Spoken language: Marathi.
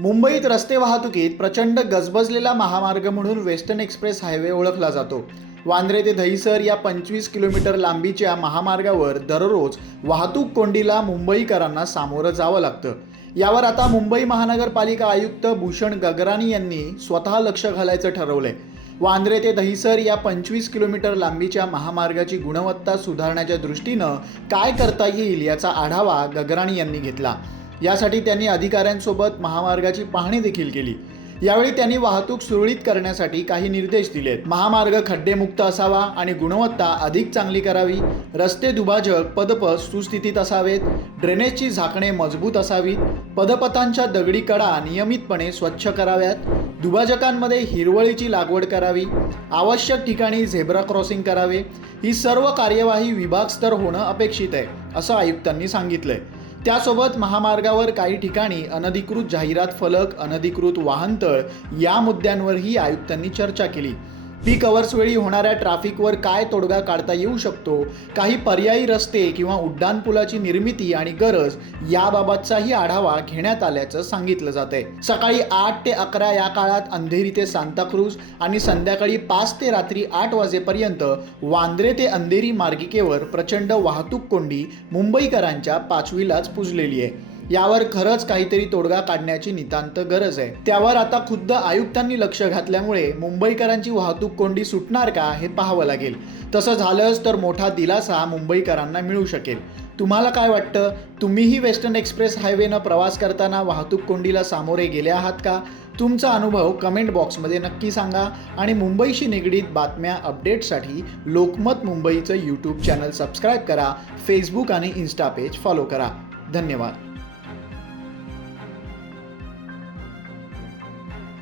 मुंबईत रस्ते वाहतुकीत प्रचंड गजबजलेला महामार्ग म्हणून वेस्टर्न एक्सप्रेस हायवे ओळखला जातो. वांद्रे ते दहिसर या पंचवीस किलोमीटर लांबीच्या महामार्गावर दररोज वाहतूक कोंडीला मुंबईकरांना सामोरं जावं लागतं. यावर आता मुंबई महानगरपालिका आयुक्त भूषण गगरानी यांनी स्वतः लक्ष घालायचं ठरवलंय. वांद्रे ते दहिसर या पंचवीस किलोमीटर लांबीच्या महामार्गाची गुणवत्ता सुधारण्याच्या दृष्टीनं काय करता येईल याचा आढावा गगराणी यांनी घेतला. यासाठी त्यांनी अधिकाऱ्यांसोबत महामार्गाची पाहणी देखील केली. यावेळी त्यांनी वाहतूक सुरळीत करण्यासाठी काही निर्देश दिलेत. महामार्ग खड्डेमुक्त असावा आणि गुणवत्ता अधिक चांगली करावी रस्ते दुभाजक पदपथ सुस्थितीत असावेत ड्रेनेजची झाकणे मजबूत असावीत पदपथांच्या दगडी कडा नियमितपणे स्वच्छ कराव्यात दुभाजकांमध्ये हिरवळीची लागवड करावी आवश्यक ठिकाणी झेब्रा क्रॉसिंग करावे ही सर्व कार्यवाही विभागस्तर होणं अपेक्षित आहे असं आयुक्तांनी सांगितलंय. त्यासोबत महामार्गावर काही ठिकाणी अनधिकृत जाहिरात फलक अनधिकृत वाहनतळ या मुद्द्यांवरही आयुक्तांनी चर्चा केली. पीक अवर्स वेळी होणाऱ्या ट्रॅफिकवर काय तोडगा काढता येऊ शकतो? काही पर्यायी रस्ते किंवा उड्डाणपुलाची निर्मिती आणि गरज याबाबतचाही आढावा घेण्यात आल्याचं सांगितलं जात आहे सकाळी आठ ते अकरा या काळात अंधेरी ते सांताक्रूज आणि संध्याकाळी पाच ते रात्री आठ वाजेपर्यंत वांद्रे ते अंधेरी मार्गिकेवर प्रचंड वाहतूक कोंडी मुंबईकरांच्या पाचवीलाच पुजलेली आहे. यावर खरंच काहीतरी तोडगा काढण्याची नितांत गरज आहे. त्यावर आता खुद्द आयुक्तांनी लक्ष घातल्यामुळे मुंबईकरांची वाहतूक कोंडी सुटणार का हे पाहावं लागेल. तसं झालंच तर मोठा दिलासा मुंबईकरांना मिळू शकेल. तुम्हाला काय वाटतं? तुम्हीही वेस्टर्न एक्सप्रेस हायवेनं प्रवास करताना वाहतूक कोंडीला सामोरे गेले आहात का? तुमचा अनुभव कमेंट बॉक्समध्ये नक्की सांगा आणि मुंबईशी निगडीत बातम्या अपडेटसाठी लोकमत मुंबईचं यूट्यूब चॅनल सबस्क्राईब करा फेसबुक आणि इन्स्टा पेज फॉलो करा. धन्यवाद.